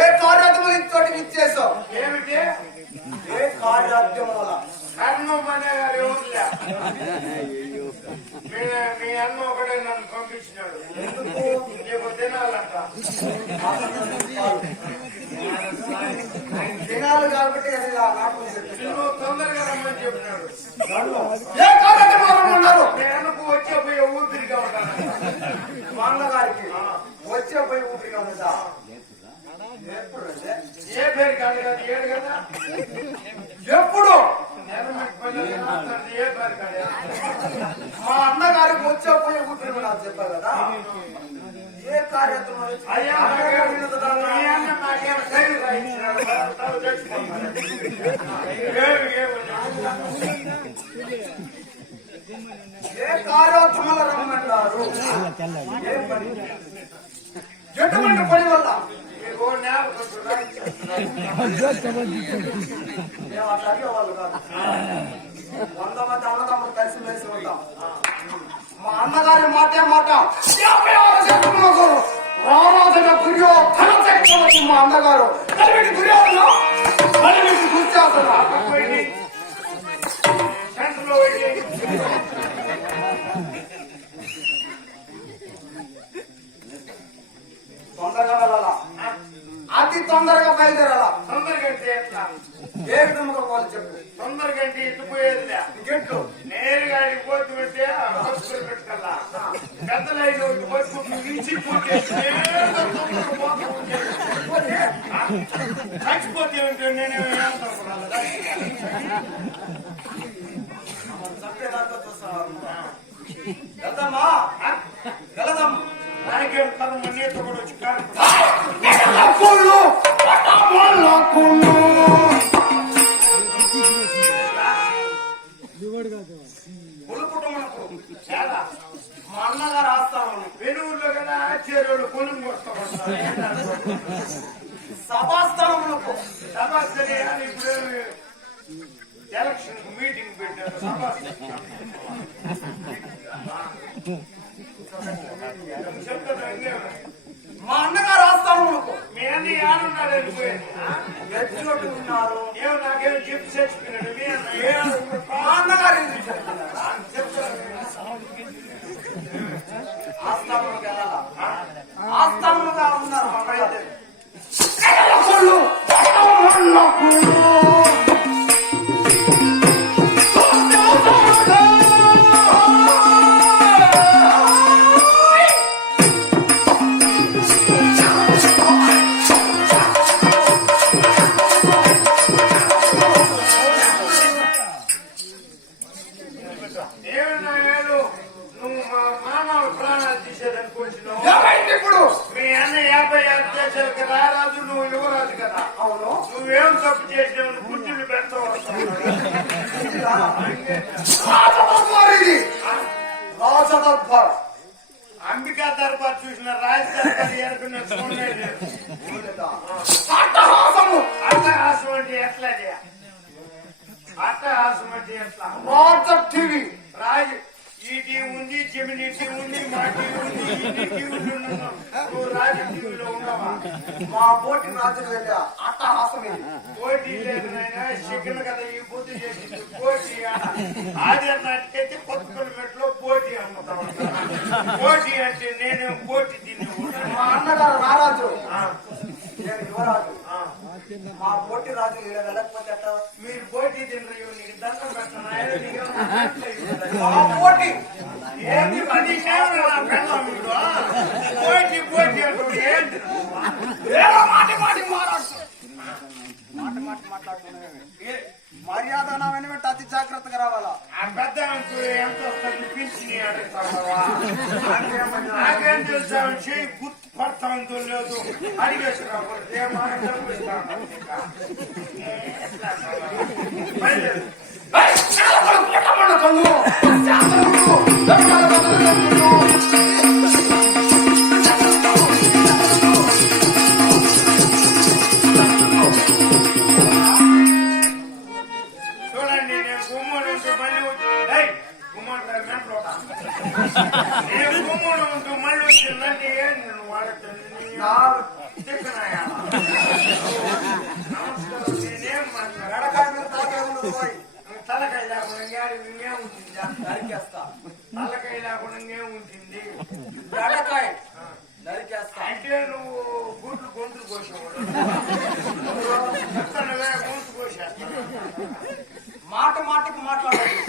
ఏ కార్యాత్మలు ఇంతటి ఇచ్చేసావు ఏమిటి? ఏ కార్యాత్మ మీ అన్న ఒకటే నన్ను పంపించినాడు. నీకు తినాలంట. తినాలి కాబట్టి నువ్వు తొందరగా రమ్మని చెప్పినాడు. ఏ కార్యక్రమం ఉన్నారు? నేను వచ్చే పోయే ఊపిరిగా ఉంటాను. మా అన్నగారికి వచ్చే పోయి ఊపిరిగా ఉందా? ఏ పేరు కాదు కదా, ఏడు కదా. ఎప్పుడు ఏ పేరు కాదు. మా అన్నగారికి వచ్చే పోయి ఊపిరి నాకు చెప్పారు కదా. ఏ కార్యక్రమం ఏ కార్యోత్సవాలు రమ్మంటారు? ఎటువంటి పని వల్ల వాళ్ళు కాదు. 100 మంది అన్నదమ్ములు కలిసి వేసి ఉంటాం. మా అన్నగారి మాటే మాట రామాజన దుర్యోధన చక్రవర్తి. మా అన్నగారు కలివిటి దుర్యోధన కలివిటి దుర్యోధన తొందరగా వెళ్ళాలా, అతి తొందరగా బయలుదేరాలా. తొందరగా ఏ విధంగా వాళ్ళు చెప్పు. తొందరగా ఇట్టుపోయేది గెట్లు నేరుగా పోతు పెడితే పెట్టుకల్లా పెద్దలైన చచ్చిపోతే నేనే వెళ్దామా? వెళదాం. నాకేం కథ నీతో కూడా వచ్చి కుటుంబకు చాలా మా అన్నగారు ఆస్తామని వెలుగులో కదా చేరువులు కొలుము కొట్టుకోమంటారు సభాస్థానములకు సభాస్థలే అని ఇప్పుడు ఎలక్షన్ మీటింగ్ పెట్టారు మా అన్నగారు ఆస్థానములకు మీ అన్న ఏమన్నారు వెళ్ళిపోయాడు ఉన్నారు ఏమో నాకేమో చెప్పి చచ్చిపోయినాడు మా అన్నగారు ఆస్థానములకు వెళ్ళాలా ఆస్థానముగా ఉన్నారు మా రైతు రారాజు నువ్వు యువరాజు కదా అవును నువ్వేం తప్పు చేసినావు గుర్తులు పెడతావు రాజదర్బార్ అంబికా దర్బార్ చూసిన రాజ దర్బార్ అట్టహాసము అట్టహాసం అంటే ఎట్లా అట్టహాసం అంటే ఎట్లా వాట్సాప్ టీవీ రాజు ఈ టీవీ ఉంది జమిని టీవీ ఉంది మా టీవీ ఉంది ఈ టీవీలు నువ్వు రాజు టీవీలో ఉన్నావా మా పోటీ రాజులు వెళ్ళా అట్టహాసం పోటీ లేదు నాయన చికెన్ కదా ఈ బుద్ధి చేసింది పోటీ ఆది నాటికైతే కొత్తపల్లి మెట్లో పోటీ అమ్ముతా ఉంటాను పోటీ అంటే నేనేం పోటీ తిని మా అన్నగారు రారాజు నేను యువరాజు మా పోటీ రాజు వెళ్ళకపోతే అట్ట మీరు పోటీ తినరు నీకు దండం పెట్టను పోటీ ఏంటి పది పోటీ పోటీ అంటాడు ఏంటి మాట మాట్లాడుతున్నాను మర్యాద నా వెనబెట్టి అతి జాగ్రత్తగా రావాలా ఆ పెద్ద ఎంత వస్తుంది పిలిచి నాకేం తెలుసా చేయి గుర్తు పడతాంతో లేదు అడిగేసి రాబోతే చూడండి నేను గుమ్మడి ఉంటూ మళ్ళీ నేను గుమ్మడి ఉంటూ మళ్ళీ వచ్చిందండి నేను వాడుతాను నేనేం తలకాయ లేకుండా ఉంటుంది నరికేస్తా తలకాయ లేకుండా ఉంటుంది గడకాయ నరికేస్తా అంటే నువ్వు గుడ్లు గొంతులు కోసేవాడు గొంతు కోసేస్తా మాట మాటకు మాట్లాడాలి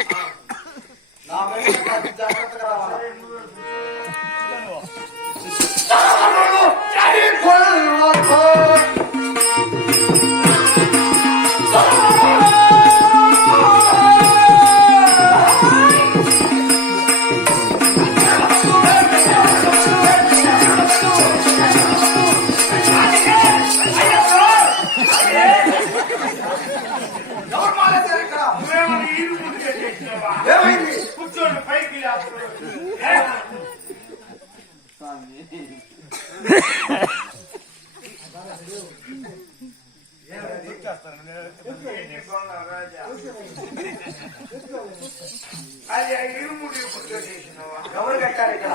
నా వెంట జాగ్రత్తగా రావాలి కూర్చోండి పైకి అది ఇరుముడి ఎవరు కట్టారు ఇక్కడ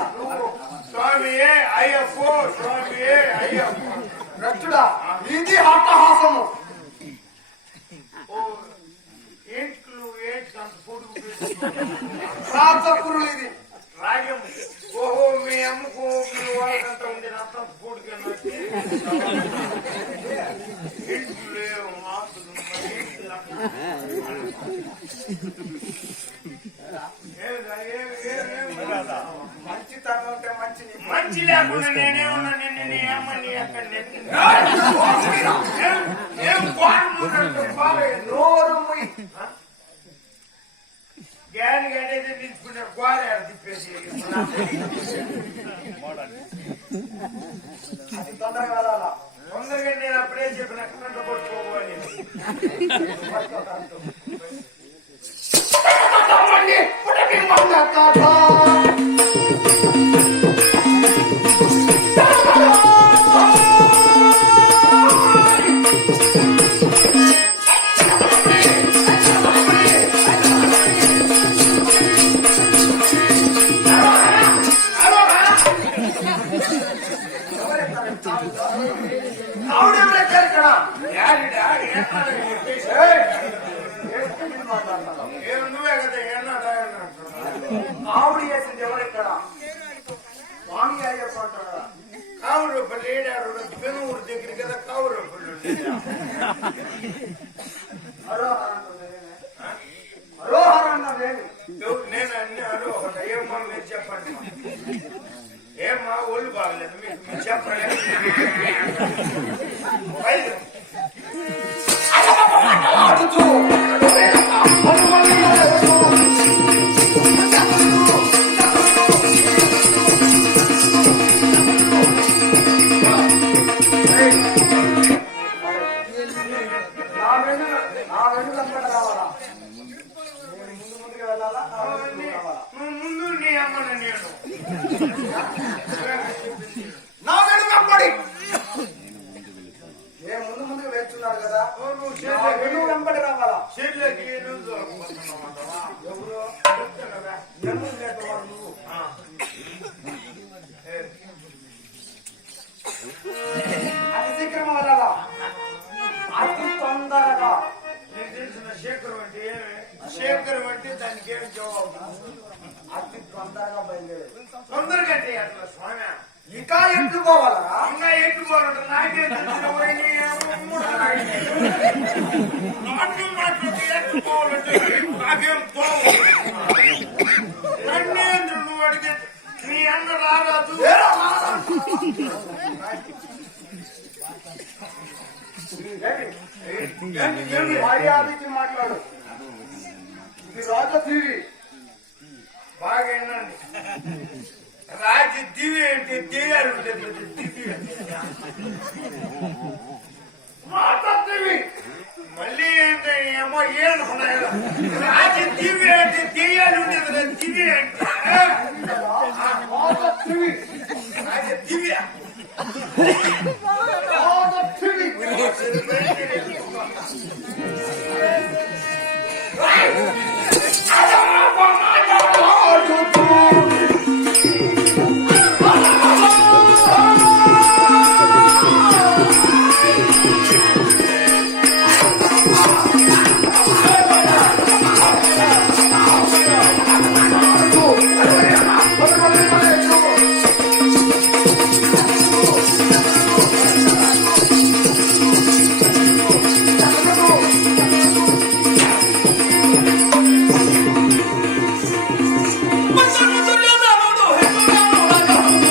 స్వామి అయ్యప్పో స్వామి అయ్యప్ప రక్షుడా ఇది అట్టహాసము ఏంట్లు ఏంటి అంత పొడుగు రాజపురులు ఇది రాజ్యం ఓహో మీ అమ్మకు మీ వాళ్ళకంతా ఉంది అంత పొడుగు ఇంట్లు లేవు మాతులు మంచితనం ఉంటే మంచి లేకుండా నేనేమన్నా నిన్ను నీ అమ్మని ఎక్కడ నోరు గ్యాన్ గడేది నిలుచుకునే గోడ తిప్పేసి అది తొందరగా వెళ్ళాలా తొందరగా నేను అప్పుడే చెప్పిన కరెంట్ కొట్టుకోవాలి నువ్వే కదా ఆవిడ చేసింది ఎవరెక్కడ స్వామి చెప్పంటారా కావు రూపాయలు ఏడారు పెనుగురు దగ్గర కదా కావు రూపాయలు అరోహరన్న నేను అన్ని అరోహర ఏమో మీరు చెప్పండి ఏమా ఒళ్ళు బాగలేదు మీరు చెప్పండి ముందు నీ అమ్మని నేను నా వెను వెంబడి నేను ముందుగా వేస్తున్నారు కదా వెను వెంబడి రావాలా చెట్లకి ఎవరు నువ్వు అతి శీఘ్రం వెళ్ళాలా అతి తొందరగా నేను తెలిసిన శేఖరం అంటే ఏమి శేఖరం అంటే దానికి ఏమి జవాబు అతి తొందరగా బయలుదేరు తొందరగా అంటే అట్లా స్వామి ఇంకా ఎట్టుకోవాలా ఇంకా ఎట్టుకోవాలంటే నాకే ఎట్టుకోవాలంటే నాకేం నన్నేంద్రుడు నువ్వు అడిగే నీ అన్న రారాదు మర్యాదకి మాట్లాడు ఇది రాజదీవి బాగా వినండి రాజదీవి అంటే దేయాలు దివి మాట్లాడేవి మళ్ళీ ఏంటో ఏమనుకున్నాయి రాజదీవి అంటే దేయాలు ఉండేది దివి అంటే రాజదీవి